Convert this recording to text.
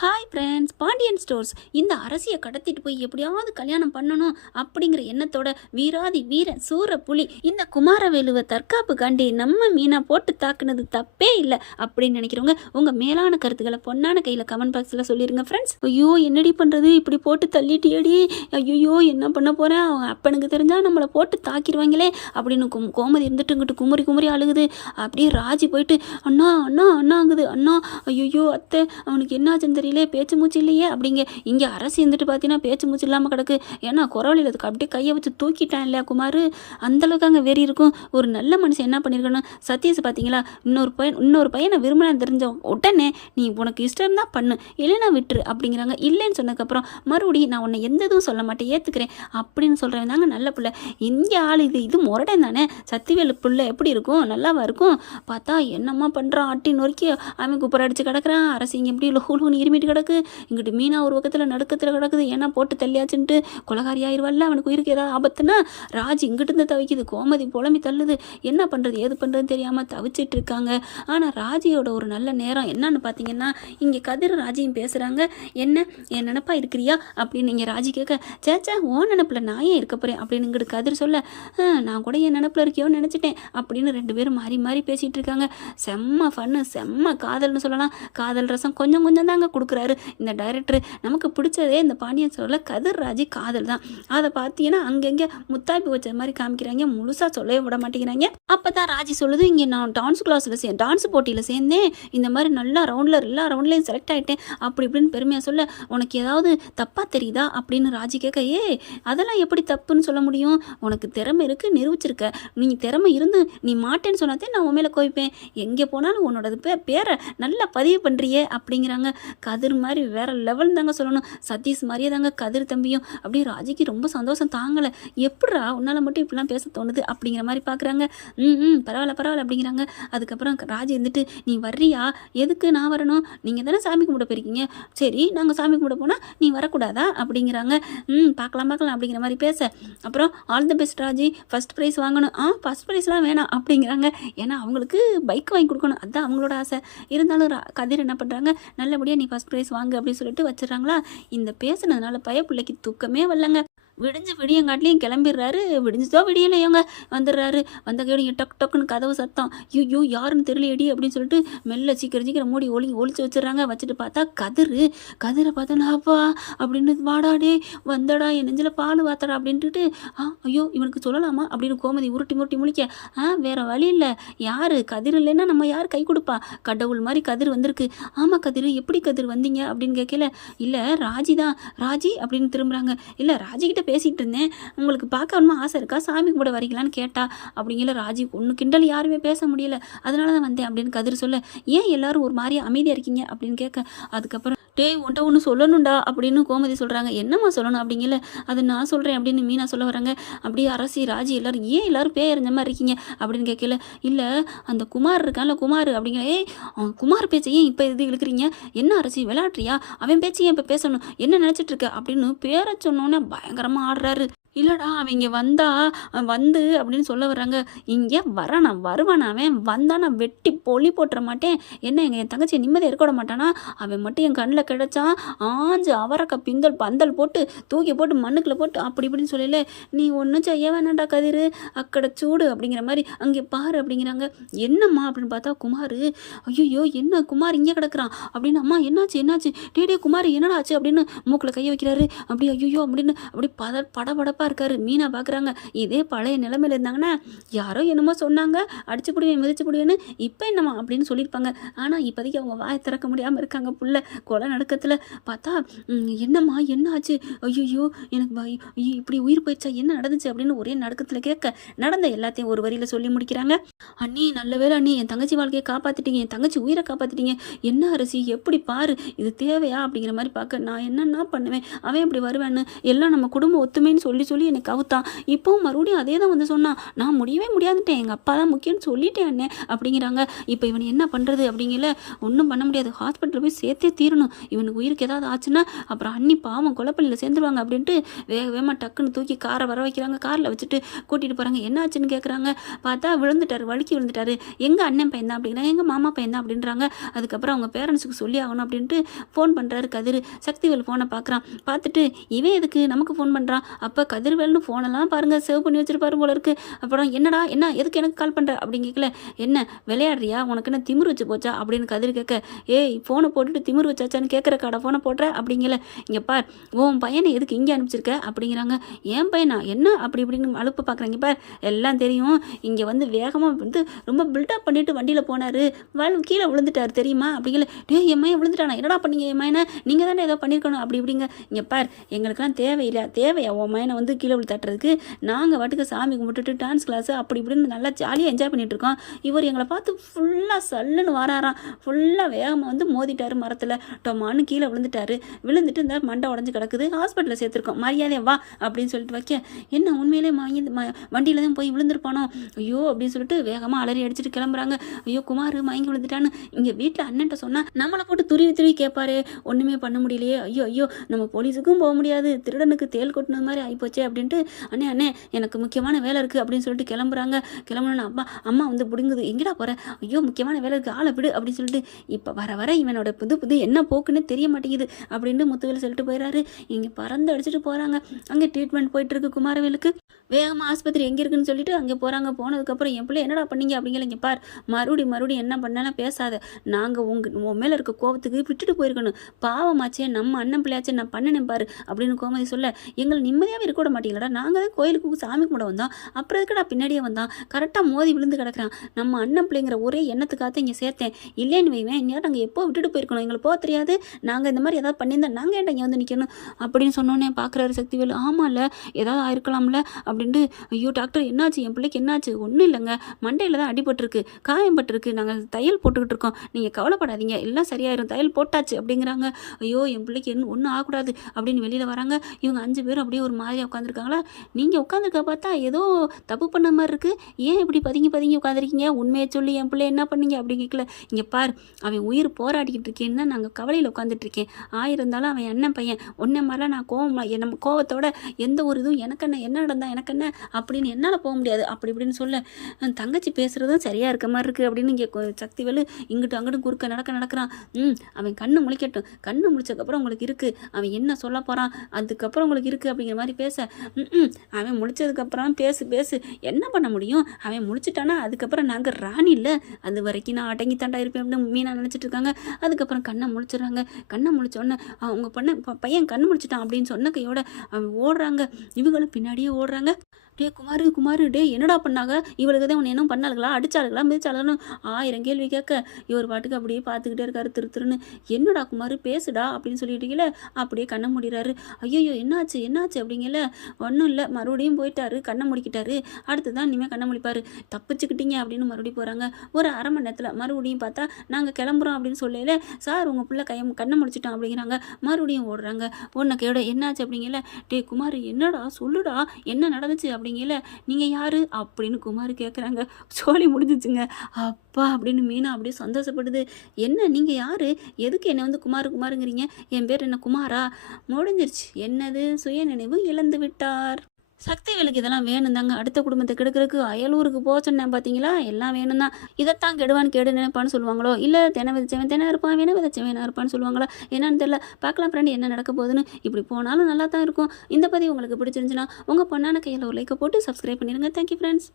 Hi friends, Pandian stores இந்த அரசியை கடத்திட்டு போய் எப்படியாவது கல்யாணம் பண்ணணும் அப்படிங்கிற எண்ணத்தோட வீராதி வீரன் சூர புலி இந்த குமாரவேலுவை தற்காப்பு காண்டி நம்ம மீனா போட்டு தாக்குனது தப்பே இல்லை அப்படின்னு நினைக்கிறவங்க உங்கள் மேலான கருத்துக்களை பொண்ணான கையில் கமெண்ட் பாக்ஸில் சொல்லிடுங்க ஃப்ரெண்ட்ஸ். ஐயோ என்னடி பண்ணுறது, இப்படி போட்டு தள்ளிட்டியடி, ஐயோ என்ன பண்ண போகிறேன், அவங்க அப்பனுக்கு தெரிஞ்சால் நம்மளை போட்டு தாக்கிடுவாங்களே அப்படின்னு கோமதி இருந்துட்டு இங்கிட்டு குமுறி குமுறி அழுகுது. அப்படியே ராஜி போயிட்டு அண்ணா அண்ணா அண்ணாங்குது. அண்ணா ஐயோ அத்தை அவனுக்கு என்னாச்சுன்னு தெரியல, பேச்சு மூச்சு இல்லையே அப்படிங்க. இங்கே அரசு இருந்துட்டு பார்த்தீங்கன்னா பேச்சு மூச்சு இல்லாமல் கிடக்கு. ஏன்னா குறவழியில் அதுக்கு அப்படியே கையை வச்சு தூக்கிட்டான் இல்லையா குமார், அந்தளவுக்கு அங்கே வெறி இருக்கும். ஒரு நல்ல மனுஷன் என்ன பண்ணியிருக்கணும், சதீஷ் பார்த்தீங்களா, இன்னொரு பையனை விரும்பினா தெரிஞ்ச உடனே நீ உனக்கு இஷ்டம் இருந்தால் பண்ணு, இல்லைன்னா விட்டுரு அப்படிங்கிறாங்க. இல்லைன்னு சொன்னதுக்கப்புறம் மறுபடியும் நான் உன்னை எந்த இதுவும் சொல்ல மாட்டேன், ஏற்றுக்கிறேன் அப்படின்னு சொல்கிறவன் தாங்க நல்ல பிள்ளை. இங்கே ஆள் இது முரடன் தானே, சத்திவேலு பிள்ளை எப்படி இருக்கும், நல்லாவா இருக்கும். பார்த்தா என்னம்மா பண்ணுறான், அட்டி நொறுக்கி அவன் குப்பரை அடித்து கிடக்குறான். அரசு இங்கே எப்படி லூன்னு இருமிட்டு கிடக்கு, இங்கிட்டு மீனா ஒரு பக்கத்தில் நடுக்கத்தில் கிடக்குது. ஏன்னா போட்டு தள்ளியாச்சுன்ட்டு கொலகாரி ஆயிடுவாள்ல, அவனுக்கு உயிருக்கு ஏதாவது ஆபத்துனா. ராஜ் இங்கிட்டு இருந்து தவிக்குது, கோமதி புலம்பி தள்ளுது. என்ன பண்ணுறது ஏது பண்ணுறதுன்னு தெரியாமல் தவிச்சிட்டு இருக்காங்க. ஆனால் ராஜியோட ஒரு நல்ல நேரம் என்னன்னு பார்த்தீங்கன்னா, இங்கே கதிர் ராஜியும் பேசுகிறாங்க. என்ன என் நினப்பா இருக்கிறியா அப்படின்னு இங்கே ராஜி கேட்க, சேச்சா ஓ நினப்பில் நான் ஏன் இருக்க போகிறேன் அப்படின்னு இங்கிட்டு கதிர் சொல்ல, நான் கூட என் நினப்பில் இருக்கியோன்னு நினச்சிட்டேன் அப்படின்னு ரெண்டு பேரும் மாறி மாறி பேசிகிட்டு இருக்காங்க. செம்ம ஃபன்னு, செம்ம காதல்னு சொல்லலாம். காதல் ரசம் கொஞ்சம் கொஞ்சம் தாங்க கொடுக்குறாரு இந்த டைரக்டர். நமக்கு பிடிச்சதே இந்த பாண்டியன் ஸ்டோரில் கதிர் ராஜி காதல் தான். அதை பார்த்தீங்கன்னா அங்கங்கே முத்தாப்பி வச்ச மாதிரி காமிக்கிறாங்க, முழுசாக சொல்லவே விட மாட்டேங்கிறாங்க. அப்போ தான் ராஜி சொல்லுது, இங்கே நான் டான்ஸ் கிளாஸில் டான்ஸ் போட்டியில் சேர்ந்தேன், இந்த மாதிரி நல்லா எல்லா ரவுண்ட்லேயும் செலக்ட் ஆகிட்டேன் அப்படி இப்படின்னு பெருமையாக சொல்ல, உனக்கு ஏதாவது தப்பாக தெரியுதா அப்படின்னு ராஜி கேட்க, அதெல்லாம் எப்படி தப்புன்னு சொல்ல முடியும், உனக்கு திறமை இருக்குது நிரூபிச்சிருக்க, நீ திறமை இருந்து நீ மாட்டேன்னு சொன்னாதே நான் உன் மேலே கோய்ப்பேன், எங்கே போனாலும் உன்னோட பேரை நல்லா பதிவு பண்ணுறியே அப்படிங்கிறாங்க. கதிர் மாதிரி வேற லெவல் தாங்க சொல்லணும். சதீஷ் மாதிரியே தாங்க கதிர் தம்பியும். அப்படியே ராஜிக்கு ரொம்ப சந்தோஷம் தாங்கலை. எப்படா உன்னால் மட்டும் இப்படிலாம் பேச தோணுது அப்படிங்கிற மாதிரி பார்க்குறாங்க. பரவாயில்ல அப்படிங்கிறாங்க. அதுக்கப்புறம் ராஜி இருந்துட்டு, நீ வர்றியா, எதுக்கு நான் வரணும், நீங்கள் தானே சாமி கும்பிட போயிருக்கீங்க, சரி நாங்கள் சாமி கும்பிட போனால் நீ வரக்கூடாதா அப்படிங்கிறாங்க. பார்க்கலாம் அப்படிங்கிற மாதிரி பேச, அப்புறம் all the best Raji, first prize வாங்கணும். ஃபஸ்ட் ப்ரைஸ்லாம் வேணாம் அப்படிங்கிறாங்க. ஏன்னா அவங்களுக்கு பைக் வாங்கி கொடுக்கணும், அதுதான் அவங்களோட ஆசை. இருந்தாலும் கதிர் என்ன பண்ணுறாங்க, நல்லபடியாக நீ ஃபஸ்ட் ப்ரைஸ் வாங்க அப்படின்னு சொல்லிட்டு வச்சிடறாங்களா. இந்த பேசுனதுனால பிள்ளைக்கு தூக்கமே வரலங்க. விடிஞ்சு விடியங்காட்டிலையும் கிளம்பிடுறாரு. விடிஞ்சதோ விடியலையோங்க வந்துடுறாரு. வந்த கேடிங்க டக் டக்குன்னு கதவு சத்தம். ஐயோ யாருன்னு தெரியலையடி அப்படின்னு சொல்லிட்டு மெல்ல சீக்கிரம் மூடி ஒளிச்சு வச்சிடறாங்க. வச்சுட்டு பார்த்தா கதிரை பார்த்தா அப்பா அப்படின்னு, வாடாடே வந்தடா என் நெஞ்சில் பால் வாத்தடா அப்படின்ட்டு, ஐயோ இவனுக்கு சொல்லலாமா அப்படின்னு கோமதி உருட்டி முழிக்க, வேற வழி இல்லை, யார் கதிர் இல்லைன்னா நம்ம யார் கை கொடுப்பா, கடவுள் மாதிரி கதிர் வந்திருக்கு. ஆமாம் கதிர், எப்படி கதிர் வந்தீங்க அப்படின்னு கேட்கல, இல்லை ராஜி தான். ராஜி அப்படின்னு திரும்புகிறாங்க. இல்லை ராஜிக்கிட்ட பேசிகிட்டு இருந்தேன், உங்களுக்கு பார்க்கணுமா ஆசை இருக்கா, சாமி கும்பிட வரீங்களான்னு கேட்டா அப்படிங்கிற. ராஜி ஒன்று கிண்டல் யாருமே பேச முடியல, அதனால தான் வந்தேன் அப்படின்னு கதிர் சொல்ல, ஏன் எல்லாரும் ஒரு மாதிரி அமைதியாக இருக்கீங்க அப்படின்னு கேட்க, அதுக்கப்புறம் டேய் உன்ட்ட ஒன்று சொல்லணும்டா அப்படின்னு கோமதி சொல்கிறாங்க. என்னம்மா சொல்லணும் அப்படிங்கல, அது நான் சொல்கிறேன் அப்படின்னு மீனா சொல்ல வராங்க. அப்படியே அரசி ராஜி எல்லாரும் பேயறிஞ்ச மாதிரி இருக்கீங்க அப்படின்னு கேட்கல, இல்லை அந்த குமார் இருக்கான்ல குமார் அப்படிங்கிற, அவன் குமார் பேச்சை ஏன் இப்போ இது இழுக்கிறீங்க, என்ன அரசி விளையாட்றியா, அவன் பேச்சு ஏன் இப்போ பேசணும், என்ன நினச்சிட்டு இருக்க அப்படின்னு பேரை சொன்னோன்னே பயங்கரமாக ஆடுறாரு. இல்லைடா அவங்க வந்து அப்படின்னு சொல்ல வர்றாங்க. இங்கே வருவானா அவன் வந்தா நான் வெட்டி பொலி போட்டுற மாட்டேன். என்ன என் தங்கச்சி நிம்மதியாக இருக்க விட மாட்டானா, அவன் மட்டும் என் கண்ணில் கிடைச்சான் ஆஞ்சு அவரக்கா பந்தல் போட்டு தூக்கி போட்டு மண்ணுக்குள்ளே போட்டு அப்படி இப்படின்னு சொல்லல, நீ ஒன்றும் செய்ய வேணாண்டா கதிர், அக்கடை சூடு அப்படிங்கிற மாதிரி அங்கே பாரு அப்படிங்கிறாங்க. என்னம்மா அப்படின்னு பார்த்தா குமார், ஐயோ என்ன குமார் இங்கே கிடக்குறான் அப்படின்னு, அம்மா என்னாச்சு டே குமார் என்னடா ஆச்சு அப்படின்னு மூக்கில் கையை வைக்கிறாரு. அப்படி ஐயோ அப்படின்னு அப்படி படபடப்பா இருக்காரு. மீனா பார்க்குறாங்க. இதே பழைய நிலைமையில் இருந்தாங்கன்னா யாரோ என்னமோ சொன்னாங்க, அடிச்சு பிடிவேன் மிதிச்சு பிடிவேன்னு, இப்போ என்னம்மா அப்படின்னு சொல்லியிருப்பாங்க. ஆனால் இப்போதைக்கு அவங்க வாயை திறக்க முடியாமல் இருக்காங்க. புள்ள கொலை நடுக்கத்தில் பார்த்தா, என்னம்மா என்ன ஆச்சு, ஐயோ எனக்கு இப்படி உயிர் போயிடுச்சா, என்ன நடந்துச்சு அப்படின்னு ஒரே நடுக்கத்தில் கேட்க, நடந்த எல்லாத்தையும் ஒரு வரியில் சொல்லி முடிக்கிறாங்க. அண்ணி நல்ல வேலை அண்ணி, என் தங்கச்சி வாழ்க்கையை காப்பாற்றிட்டீங்க, என் தங்கச்சி உயிரை காப்பாற்றிட்டீங்க, என்ன அரசி எப்படி பாரு இது தேவையா அப்படிங்கிற மாதிரி பார்க்க, நான் என்னென்ன பண்ணுவேன், அவன் இப்படி வருவேன்னு எல்லாம் நம்ம குடும்ப ஒத்துமைன்னு சொல்லி சொல்லி என்னை கவுத்தான். இப்போவும் மறுபடியும் அதே தான் வந்து சொன்னான். நான் முடியவே முடியாதுட்டேன், எங்கள் அப்பா தான் முக்கியம்னு சொல்லிட்டேன் அண்ணே அப்படிங்கிறாங்க. இப்போ இவன் என்ன பண்ணுறது அப்படிங்கல. ஒன்றும் பண்ண முடியாது, ஹாஸ்பிட்டலில் போய் சேர்த்தே தீரணும். இவனுக்கு உயிருக்கு ஏதாவது ஆச்சுன்னா அப்புறம் அண்ணி பாவம் கொலைப்பள்ளியில் சேர்ந்துருவாங்க அப்படின்ட்டு வேகமாக டக்குன்னு தூக்கி காரை வர வைக்கிறாங்க. காரில் வச்சுட்டு கூட்டிகிட்டு போகிறாங்க. என்ன ஆச்சுன்னு கேட்குறாங்க. பார்த்தா விழுந்துட்டார், வழுக்கி விழுந்துட்டாரு. எங்கள் அண்ணன் பையன் தான் அப்படிங்கிறாங்க, எங்கள் மாமா பையன் தான் அப்படின்றாங்க. அதுக்கப்புறம் அவங்க பேரண்ட்ஸுக்கு சொல்லி ஆகணும் அப்படின்ட்டு ஃபோன் பண்ணுறாரு கதிர். சக்திவேல் ஃபோனை பார்க்குறான். பார்த்துட்டு இவன் எதுக்கு நமக்கு ஃபோன் பண்ணுறான். அப்போ கதிர்வேல்னு ஃபோனெல்லாம் பாருங்கள் சேவ் பண்ணி வச்சிருப்பாரு போல இருக்குது. அப்புறம் என்னடா என்ன எதுக்கு எனக்கு கால் பண்ணுற அப்படின்னு கேட்கல. என்ன விளையாடுறியா, உனக்கு என்ன திமிரு வச்சு போச்சா அப்படின்னு கதிர் கேட்க, ஏய் ஃபோனை போட்டுட்டு திமிரு வச்சாச்சான்னு கேட்குற கடை ஃபோனை போடுற அப்படிங்கல. இங்கே பார், உன் பையனை எதுக்கு இங்கே அனுப்பிச்சிருக்க அப்படிங்கிறாங்க. ஏன் பையனா என்ன அப்படி இப்படின்னு அழுப்பு பார்க்குறாங்க. பார் எல்லாம் தெரியும், இங்கே வந்து வேகமாக வந்து ரொம்ப பில்டப் பண்ணிட்டு வண்டியில் போனார், கீழே விழுந்துட்டார் தெரியுமா அப்படிங்கல. டே என் மையன் விழுந்துட்டானா, என்னடா பண்ணீங்க என் மையனை, நீங்கள் தானே ஏதோ பண்ணியிருக்கணும் அப்படி இப்படிங்க. இங்கே பார், எங்களுக்கெல்லாம் தேவையில்லை, தேவையா உன் மையனை வந்து கீழே விழு தட்டுறதுக்கு. நாங்கள் வாட்டுக்கு சாமி கும்பிட்டுட்டு டான்ஸ் கிளாஸு அப்படி இப்படின்னு நல்லா ஜாலியாக என்ஜாய் பண்ணிட்டு இருக்கோம். இவர் எங்களை பார்த்து ஃபுல்லாக சல்லுன்னு வராராம். ஃபுல்லாக வேகமாக வந்து மோதிட்டார் மரத்தில், டொமான்னு கீழே விழுந்துட்டு இந்த மண்டை உடஞ்சி கிடக்குது, ஹாஸ்பிட்டலில் சேர்த்துருக்கோம், மரியாதையா வா அப்படின்னு சொல்லிட்டு வைக்க, என்ன உண்மையிலே வண்டியில் தான் போய் விழுந்திருப்பானோ ஐயோ அப்படின்னு சொல்லிட்டு வேகமாக அலறி அடிச்சுட்டு கிளம்புறாங்க. ஐயோ குமார் மயங்கி விழுந்துட்டான்னு இங்கே வீட்டில் அண்ணன்ட்ட சொன்னால் நம்மளை போட்டு துருவி கேட்பாரு. ஒன்றுமே பண்ண முடியலையே, ஐயோ ஐயோ நம்ம போலீஸுக்கும் போக முடியாது, திருடனுக்கு தேல் கொட்டினது மாதிரி ஆகிப்போச்சே அப்படின்ட்டு, அண்ணே அண்ணே எனக்கு முக்கியமான வேலை இருக்குது அப்படின்னு சொல்லிட்டு கிளம்புறாங்க. கிளம்புனா அம்மா வந்து பிடுங்குது, எங்கடா போகிற, ஐயோ முக்கியமான வேலை இருக்குது ஆளை விடு அப்படின்னு சொல்லிட்டு, இப்போ வர இவனோட புது என்ன போக்குன்னு தெரிய மாட்டேங்குது அப்படின்னு முத்துவேல் சொல்லிட்டு போயிடறாரு. இங்கே பறந்து அடிச்சுட்டு போகிறாங்க. அங்கே ட்ரீட்மெண்ட் போயிட்டுருக்கு குமாரவேலுக்கு. வேகமாக ஆஸ்பத்திரி எங்கே இருக்குன்னு சொல்லிட்டு அங்கே போகிறாங்க. போனதுக்கப்புறம் என் பிள்ளை என்னடா பண்ணீங்க அப்படிங்கிற. இங்கே பார், மறுபடியும் என்ன பண்ணலாம் பேசாத, நாங்கள் உன் மேலே இருக்க கோவத்துக்கு விட்டுட்டு போயிருக்கணும், பாவமாச்சே நம்ம அண்ணன் பிள்ளையாச்சே, நான் பண்ணினேன் பாரு அப்படின்னு கோமதி சொல்ல, எங்களை நிம்மதியாகவே இருக்க விட மாட்டீங்களா, நாங்கள் தான் கோயிலுக்கு சாமி கும்பிட வந்தோம், அப்புறம் எதுக்கடா பின்னாடியே வந்தான், கரெக்டாக மோதி விழுந்து கிடக்குறான், நம்ம அண்ணன் பிள்ளைங்கிற ஒரே எண்ணத்துக்காக இங்கே சேர்த்தேன், இல்லைன்னு வைவேன் இந்நேரம் நாங்கள் எப்போ விட்டுட்டு போயிருக்கணும், எங்களுக்கு போக தெரியாது, நாங்கள் இந்த மாதிரி ஏதாவது பண்ணியிருந்தா நாங்கள் ஏன்டா இங்கே வந்து நிற்கணும் அப்படின்னு சொன்னோன்னே பார்க்குறாரு சக்திவேல். ஆமாம்ல ஏதாவது ஆயிருக்கலாம்ல அப்படின்ட்டு. ஐயோ டாக்டர் என்னாச்சு, என் பிள்ளைக்கு என்னாச்சு, ஒன்றும் இல்லைங்க, மண்டையில் தான் அடிபட்டிருக்கு, காயம்பட்டிருக்கு, நாங்கள் தையல் போட்டுக்கிட்டு இருக்கோம், நீங்கள் கவலைப்படாதீங்க எல்லாம் சரியாயிரும், தையல் போட்டாச்சு அப்படிங்கிறாங்க. ஐயோ என் பிள்ளைக்கு ஒன்றும் ஆகக்கூடாது அப்படின்னு வெளியில் வராங்க. இவங்க 5 பேரும் அப்படியே ஒரு மாதிரியாக உட்காந்துருக்காங்களா. நீங்கள் உட்காந்துருக்க பார்த்தா ஏதோ தப்பு பண்ண மாதிரி இருக்குது, ஏன் இப்படி பதுங்கி உட்காந்துருக்கீங்க, உண்மையை சொல்லி என் பிள்ளை என்ன பண்ணீங்க அப்படின்னு கேட்கல. இங்கே பார், அவன் உயிர் போராடிக்கிட்டு இருக்கேன்னு தான் நாங்கள் கவலையில் உட்காந்துட்ருக்கேன், ஆயிருந்தாலும் அவன் அண்ணன் பையன், ஒன்றை மாதிரிலாம் நான் நம்ம கோவத்தோட எந்த ஒரு இதுவும் என்ன நடந்தா எனக்கு என்ன அப்படின்னு என்னால் போக முடியாது அப்படி இப்படின்னு சொல்ல, தங்கச்சி பேசுகிறதும் சரியாக இருக்க மாதிரி இருக்குது அப்படின்னு இங்கே சக்திவேலு இங்கிட்டு அங்கிட்டும் குறுக்க நடக்கிறான். அவன் கண்ணு முழிக்கட்டும், கண்ணு முழிச்சதுக்கப்புறம் உங்களுக்கு இருக்குது, அவன் என்ன சொல்ல போகிறான் அதுக்கப்புறம் உங்களுக்கு இருக்குது அப்படிங்கிற மாதிரி பேச, அவன் முழிச்சதுக்கப்புறம் பேசு என்ன பண்ண முடியும், அவன் முழிச்சிட்டானா அதுக்கப்புறம் நாங்கள் ராணி இல்லை, அது வரைக்கும் நான் அடங்கி தாண்டா இருப்பேன் அப்படின்னு மீனா நினச்சிட்டு இருக்காங்க. அதுக்கப்புறம் கண்ணை முழிச்சிடுறாங்க. கண்ணை முழிச்சோடனே அவங்க பையன் கண்ணு முழிச்சிட்டான் அப்படின்னு சொன்ன கையோட அவன் ஓடுறாங்க. இவங்களும் பின்னாடியே ஓடுறாங்க. டே குமாரு டே என்னடா பண்ணாங்க, இவளுக்கு தான் உன்னை என்ன பண்ணாளுங்களா, அடிச்சாளுங்களா, மிதிச்சாளுன்னு 1000 கேள்வி கேட்க இவர் பாட்டுக்கு அப்படியே பார்த்துக்கிட்டே இருக்காரு திருன்னு. என்னடா குமாரு பேசுடா அப்படின்னு சொல்லிட்டீங்கள, அப்படியே கண்ணை மூடிறாரு. ஐயோ என்னாச்சு அப்படிங்கல. ஒன்றும் இல்லை, மறுபடியும் போயிட்டாரு, கண்ணை முடிக்கிட்டாரு, அடுத்து தான் இனிமேல் கண்ணை முடிப்பார், தப்பிச்சுக்கிட்டீங்க அப்படின்னு மறுபடியும் போகிறாங்க. ஒரு அரை மணி நேரத்தில் மறுபடியும் பார்த்தா நாங்கள் கிளம்புறோம் அப்படின்னு சொல்லல, சார் உங்கள் பிள்ளை கண்ணை முடிச்சிட்டான் அப்படிங்கிறாங்க. மறுபடியும் ஓடுறாங்க. ஒன்றை கேட என்னாச்சு அப்படிங்கல. டே குமார் என்னடா சொல்லுடா என்ன நடந்துச்சு அப்படிங்கல. நீங்கள் யார் அப்படின்னு குமார் கேட்குறாங்க. சோழி முடிஞ்சிச்சுங்க அப்பா அப்படின்னு மீனா அப்படியே சந்தோஷப்படுது. என்ன நீங்கள் யார், எதுக்கு என்னை வந்து குமாருங்கிறீங்க, என் பேர் என்ன குமாரா, முடிஞ்சிருச்சு, என்னது சுயநினைவு இழந்து விட்டார். சக்திவேலுக்கு இதெல்லாம் வேணும் தாங்க, அடுத்த குடும்பத்தை கெடுக்கிறதுக்கு அயலூருக்கு போக சொன்னேன் பார்த்தீங்களா, எல்லாம் வேணும் தான், இதைத்தான் கெடுவான்னு கேடு நினைப்பான்னு சொல்லுவாங்களோ, இல்லை தெனை விதைச்சவன் தெனை இருப்பான், வேணை விதைச்சவன் வேணா இருப்பான்னு சொல்லுவாங்களா, என்னன்னு தெரியல. பார்க்கலாம் ஃப்ரெண்ட் என்ன நடக்க போகுதுன்னு. இப்படி போனாலும் நல்லா தான் இருக்கும். இந்த பதிவு உங்களுக்கு பிடிச்சிருந்துச்சுன்னா உங்கள் பொண்ணான கையில் ஒரு லைக்கை போட்டு சப்ஸ்கிரைப் பண்ணிடுங்க. Thank you friends.